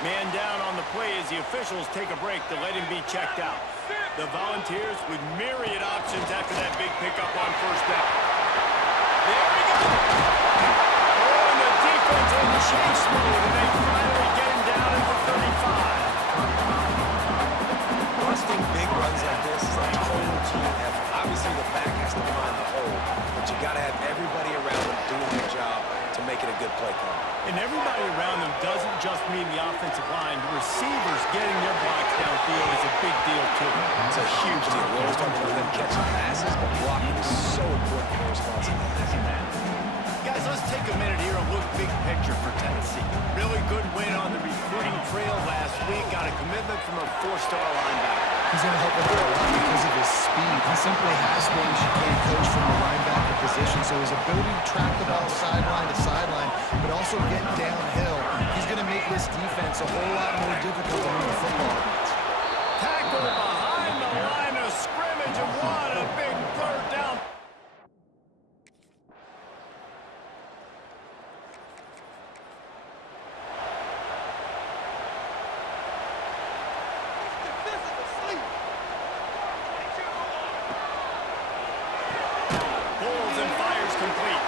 Man down on the play as the officials take a break to let him be checked out. The Volunteers with myriad options after that big pickup on first down. There we go! Oh, and the defense in chase mode, and they finally get him down at the 35. Busting big runs like this is a total team effort. Obviously, the back has to find the hole, but you got to have everybody around them doing their job to make it a good play call. And everybody around them doesn't just mean the offensive line. The receivers getting their blocks downfield is a big deal, too. It's a huge deal. We always talk about them catching passes, but blocking is so important for their responsibility. Guys, let's take a minute here and look big picture for Tennessee. Really good win on the recruiting trail last week. Got a commitment from a four-star linebacker. He's going to help them out a lot because of his speed. He simply has things you can't coach from the linebacker position. So his ability to track the ball sideline to sideline, but also get downhill, he's going to make this defense a whole lot more difficult to move the football against. Tackle behind the line of scrimmage, and what a big third down. Pulls and fires complete.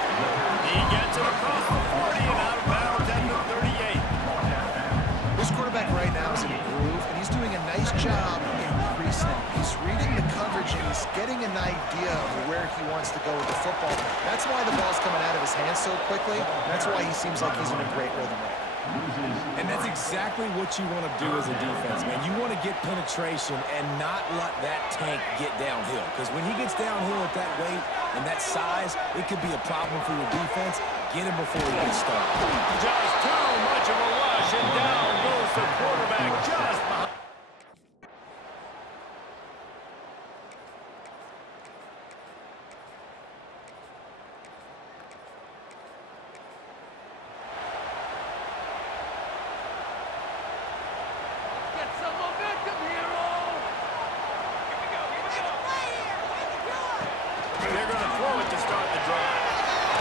He gets it across the 40 and out of bounds at the 38. This quarterback right now is in a groove, and he's doing a nice job in pre-snap. He's reading the coverage, and he's getting an idea of where he wants to go with the football. That's why the ball's coming out of his hands so quickly. That's why he seems like he's in a great rhythm right now. And that's exactly what you want to do as a defense, man. You want to get penetration and not let that tank get downhill. Because when he gets downhill at that weight and that size, it could be a problem for your defense. Get him before he gets started. Just too much of a rush, and down goes the quarterback just behind. They're going to throw it to start the drive.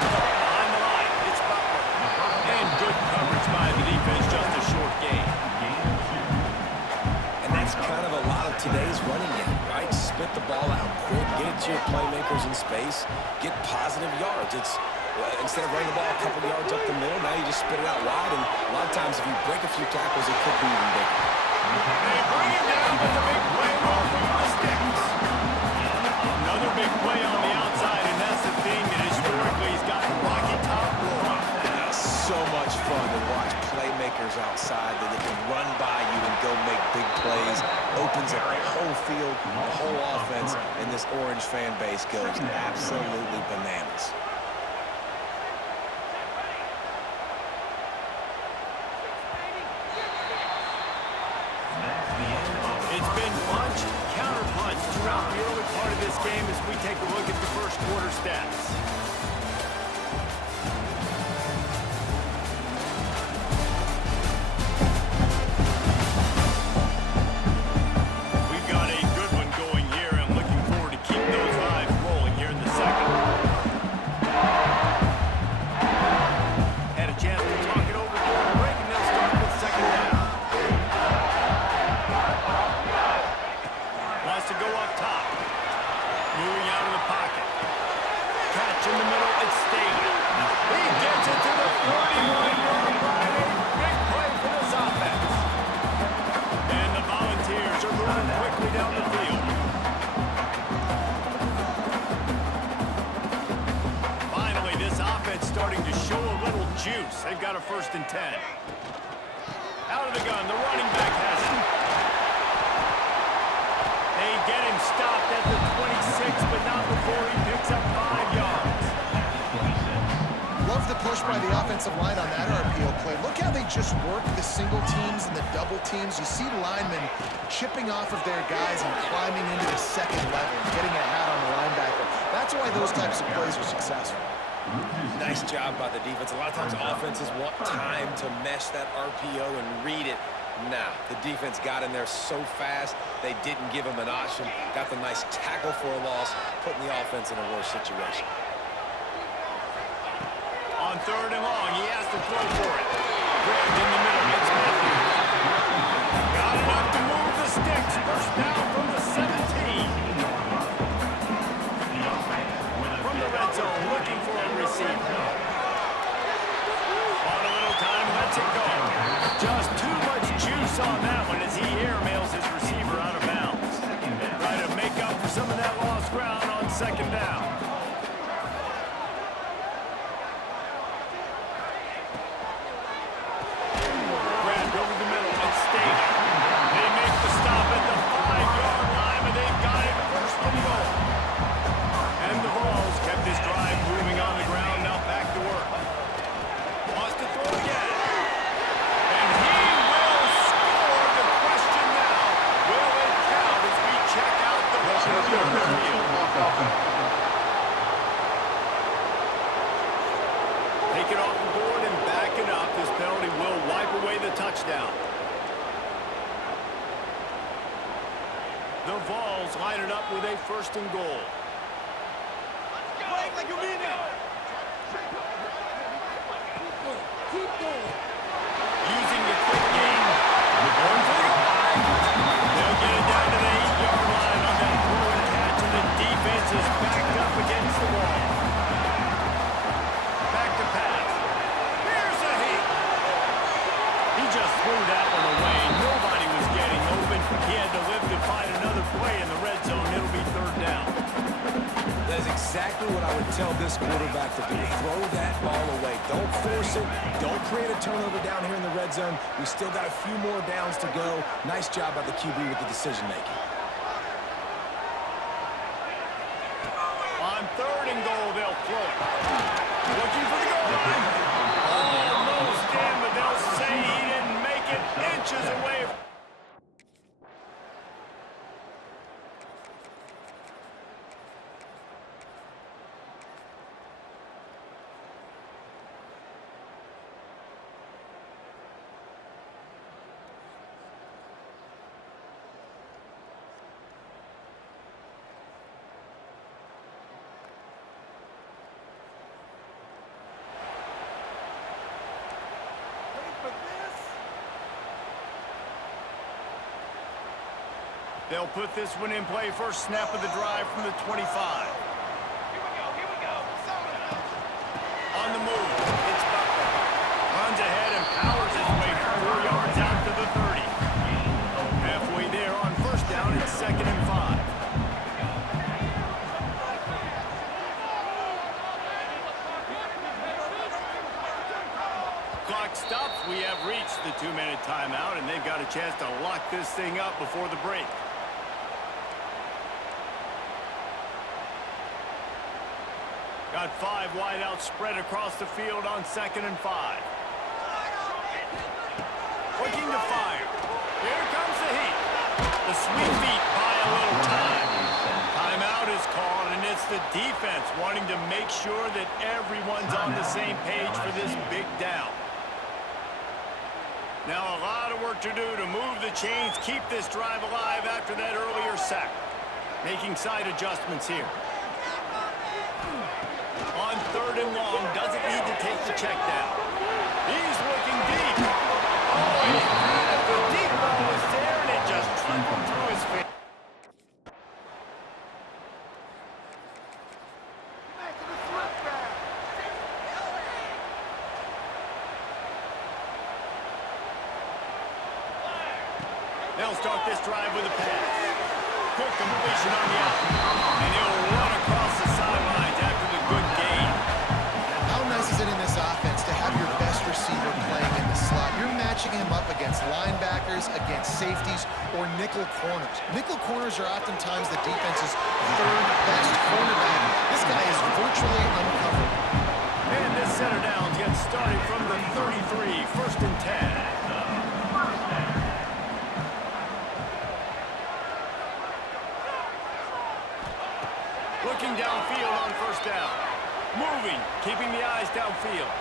Behind the line, it's Butler. And good coverage by the defense, just a short gain. And that's kind of a lot of today's running game, right? Spit the ball out quick, get it to your playmakers in space, get positive yards. It's instead of running the ball a couple yards up the middle, now you just spit it out wide. And a lot of times if you break a few tackles, it could be even bigger. They bring him down with the big play off of the sticks. Another big play on the outside, and that's the thing that historically he's got rocky top roll. So much fun to watch playmakers outside that they can run by you and go make big plays. Opens up the whole field, the whole offense, and this Orange fan base goes absolutely bananas. It's been punch, counter punch throughout the early part of this game as we take a look at the first quarter stats. We've got a good one going here, and looking forward to keep those vibes rolling here in the second. Had a chance to talk it over during the break, and they'll start with second down. Wants to go up top. Moving out of the pocket. Catch in the middle, it's Staley. He gets it to the 41-yard line. Big play for this offense. And the Volunteers are moving quickly down the field. Finally, this offense starting to show a little juice. They've got a 1st and 10. Out of the gun, the running back has it. They get him stopped at the 26, but not before he picks up 5 yards. Love the push by the offensive line on that RPO play. Look how they just work the single teams and the double teams. You see linemen chipping off of their guys and climbing into the second level and getting a hat on the linebacker. That's why those types of plays are successful. Nice job by the defense. A lot of times offenses want time to mesh that RPO and read it. Nah, the defense got in there so fast, they didn't give him an option. Got the nice tackle for a loss, putting the offense in a worse situation. On 3rd and long, he has to throw for it. Grabbed in the middle, it's Matthews. second down. Grabbed over the middle and stayed. They make the stop at the 5-yard line, but they've got it first and goal. And the Vols kept this drive moving on the ground. Now back to work. Wants to throw again. And he will score. The question now, will it count as we check out the ball on the field? Take it off the board and back it up. This penalty will wipe away the touchdown. The Vols line it up with a first and goal. Using the quick game. Going for it. They'll get it down to the 8-yard line on that throw and catch, and the defense is backed up against the wall. Back to pass. Here's a hit. He just threw that one away. Nobody was getting open. He had to live to find another play in the red zone. It'll be third down. That is exactly what I would tell this quarterback to do. Throw that ball away. Don't force it. Don't create a turnover down here in the red zone. We still got a few more downs to go. Nice job by the QB with the decision-making. On third and goal, they'll throw it. Looking for the goal line. Almost in, but they'll say he didn't make it. Inches away. They'll put this one in play. First snap of the drive from the 25. Here we go. On the move, it's Butler. Runs ahead and powers his way 4 yards out to the 30. Halfway there on first down, it's 2nd and 5. Clock stops. We have reached the 2-minute timeout, and they've got a chance to lock this thing up before the break. Got 5 wideouts spread across the field on 2nd and 5. Looking to fire. Here comes the heat. The sweet feet buy a little time. Timeout is called, and it's the defense wanting to make sure that everyone's on the same page for this big down. Now a lot of work to do to move the chains, keep this drive alive after that earlier sack. Making side adjustments here. On third and long, doesn't need to take the check down. He's looking deep. Oh, he had it. The deep ball was there, and it just trickled through his feet. They'll start this drive with a pass. Quick completion on the out. And he'll run across the sidelines after the good gain. How nice is it in this offense to have your best receiver playing in the slot? You're matching him up against linebackers, against safeties, or nickel corners. Nickel corners are oftentimes the defense's third best cornerback. This guy is virtually uncovered. And this center down gets started from the 33, 1st and 10. Looking downfield on first down. Moving, keeping the eyes downfield.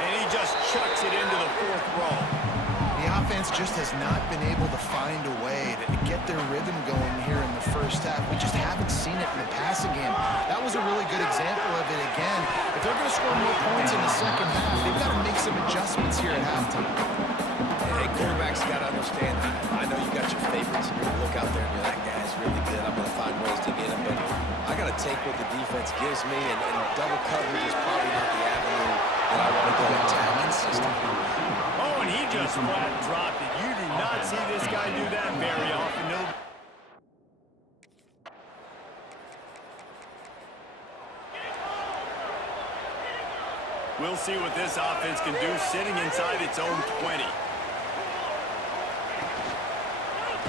And he just chucks it into the 4th row. The offense just has not been able to find a way to get their rhythm going here in the first half. We just haven't seen it in the passing game. That was a really good example of it again. If they're going to score more points in the second half, they've got to make some adjustments here at halftime. Hey, quarterbacks got to understand that. I know you got your favorites, and you're going to look out there and you're like, that guy's really good. I'm going to find ways to get him. But I got to take what the defense gives me, and double coverage is probably not the avenue that I want to go attack consistently. Oh, and he just flat dropped it. You do not see this guy do that very often. We'll see what this offense can do sitting inside its own 20.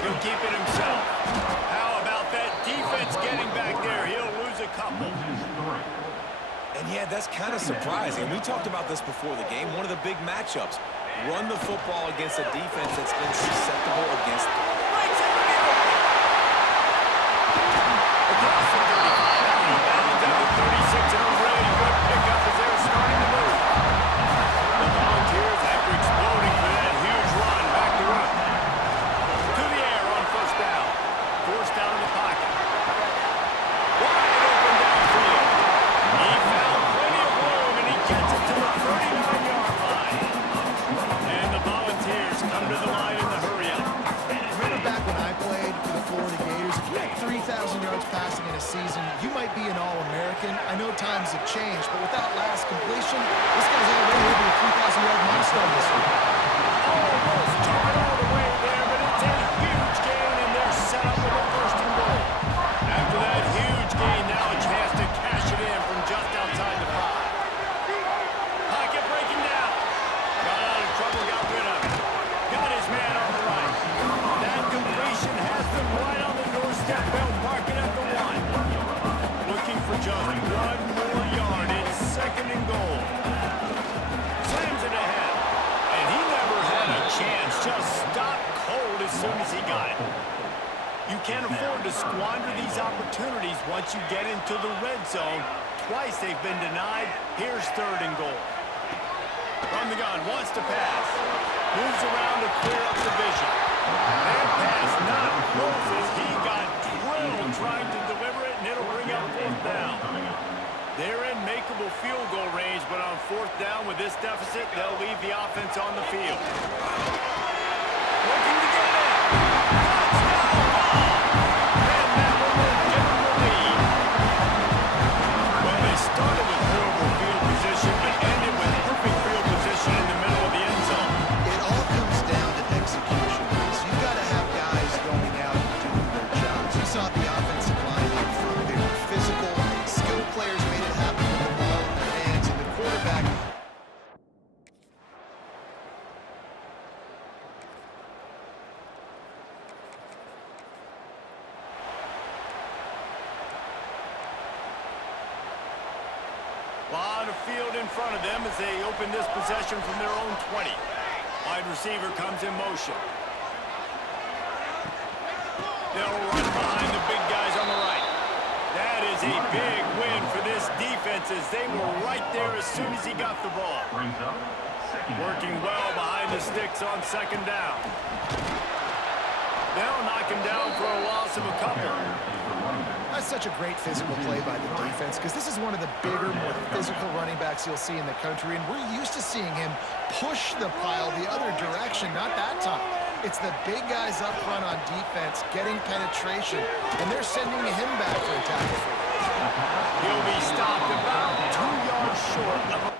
He'll keep it himself. How about that defense getting back there? He'll lose a couple. And yeah, that's kind of surprising. We talked about this before the game. One of the big matchups. Run the football against a defense that's been susceptible against. Across the 35, out of bounds at the 36, and a really good pickup as they're starting to move. The Volunteers, after exploding for that huge run, back to work. To the air on first down. Forced down in the pocket. Wide open downfield. He found plenty of room, and he gets it to the 39-yard line. And the Volunteers come to the line in the hurry-up. Remember back when I played for the Florida Gators, if you had 3,000 yards passing in a season, you might be an All-American. I know times have changed, but with that last completion, this guy's already over the 3,000-yard milestone this week. Almost took it all the way there, but it's a huge gain, and they're set up with a first and goal. After that huge gain, now a chance to cash it in from just outside the 5. Pocket breaking down. Got out of trouble, got rid of it. Got his man on the right. That completion has them right on the doorstep. They'll mark it at the 1. Looking for just one more yard. It's second and goal. Slams it ahead. And he never had a chance. Just stopped cold as soon as he got it. You can't afford to squander these opportunities once you get into the red zone. Twice they've been denied. Here's third and goal. From the gun, wants to pass. Moves around to clear up the vision. That pass not closes. He got drilled trying to deliver it, and it'll bring up fourth down. They're in makeable field goal range, but on fourth down with this deficit, they'll leave the offense on the field. Looking to get it. Touchdown ball. And that one will give them the lead. Well, they started with horrible field position, but ended with perfect field position in the middle of the end zone. It all comes down to execution. So you've got to have guys going out and doing their jobs. You saw the offensive line up front. They were physical. Skilled players made it happen with the ball in their hands. And the quarterback... Lot of field in front of them as they open this possession from their own 20. Wide receiver comes in motion. They'll run behind the big guys on the right. That is a big win for this defense as they were right there as soon as he got the ball. Working well behind the sticks on second down. They'll knock him down for a loss of a couple. That's such a great physical play by the defense because this is one of the bigger, more physical running backs you'll see in the country, and we're used to seeing him push the pile the other direction, not that time. It's the big guys up front on defense getting penetration, and they're sending him back for a tackle. He'll be stopped about 2 yards short of a...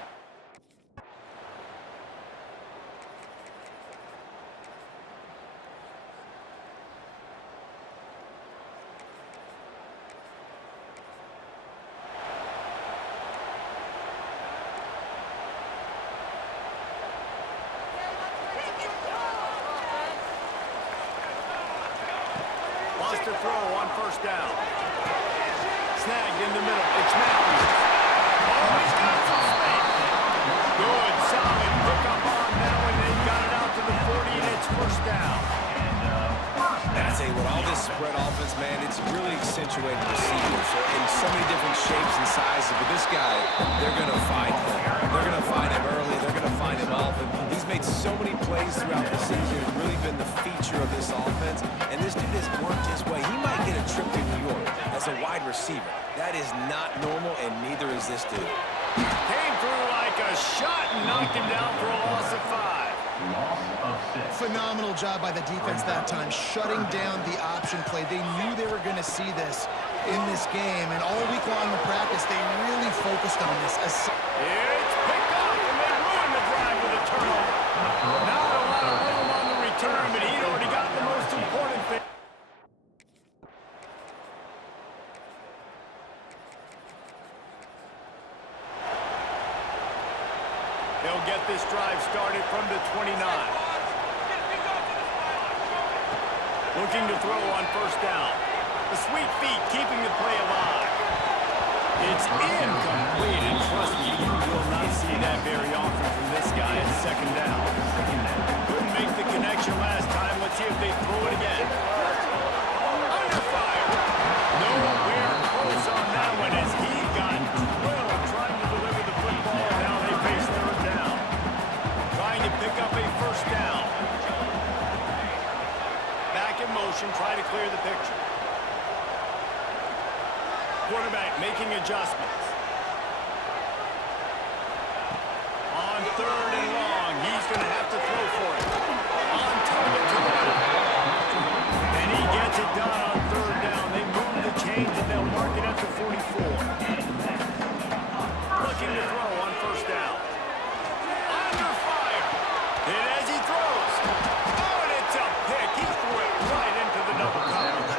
Lost a throw on first down. Snagged in the middle. It's Matthews. Oh, he's got some space. Good, solid pickup on that one. They've got it out to the 40, and it's first down. And I tell you what, all this spread offense, man, it's really accentuated receivers in so many different shapes and sizes. But this guy, they're going to find him. They're going to find him early. They're going to find him often. He's made so many plays throughout the season. It's really been the feature of this offense. And this dude has worked his way. He might get a trip to New York as a wide receiver. That is not normal, and neither is this dude. Came through like a shot and knocked him down for a loss of 5. Phenomenal job by the defense that time, shutting down the option play. They knew they were going to see this in this game, and all week long in practice, they really focused on this. It's picked up, and they ruined the drive with a turnover. Not a lot of room on the return, but he'd already got the most important thing. They'll get this drive started from the 29. Looking to throw on first down. The sweet feet keeping the play alive. It's incomplete, and trust me, you will not see that very often from this guy at second down. Couldn't make the connection last time. Let's see if they throw it again. Under fire. Nowhere close on that one as he got drilled trying to deliver the football. Now they face third down. Trying to pick up a first down. Back in motion, try to clear the picture. Quarterback making adjustments. On third and long, he's going to have to throw for it. On target to the right. And he gets it done on third down. They move the chains and they'll mark it at the 44. Looking to throw on first down. Under fire. And as he throws. Oh, and it's a pick. He threw it right into the double coverage.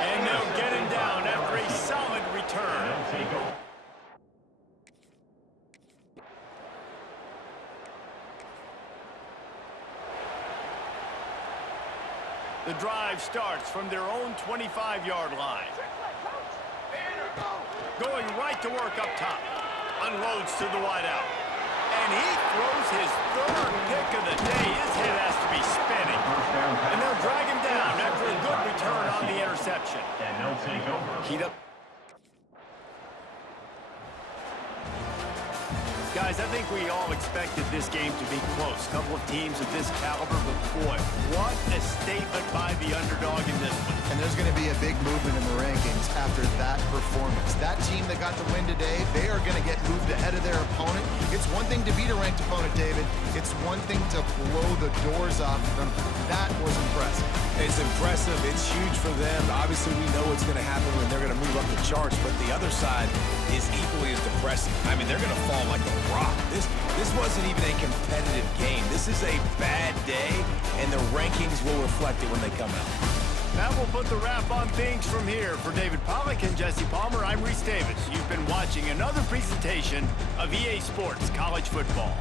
And they'll get him down after a solid return. The drive starts from their own 25-yard line. Going right to work up top. Unloads to the wideout. And he throws his third pick of the day. His head has to be spinning. And they'll drag him down after a good return on the interception. And they'll take over. Heat up. Guys, I think we all expected this game to be close. A couple of teams of this caliber, but boy, what a statement by the underdog in this one. And there's going to be a big movement in the rankings after that performance. That team that got the win today, they are going to get moved ahead of their opponent. It's one thing to beat a ranked opponent, David. It's one thing to blow the doors off them. That was impressive. It's impressive. It's huge for them. Obviously, we know what's going to happen when they're going to move up the charts, but the other side is equally as depressing. I mean, they're going to fall like a rock. This wasn't even a competitive game. This is a bad day, and the rankings will reflect it when they come out. That will put the wrap on things from here. For David Pollack and Jesse Palmer, I'm Reese Davis. You've been watching another presentation of EA Sports College Football.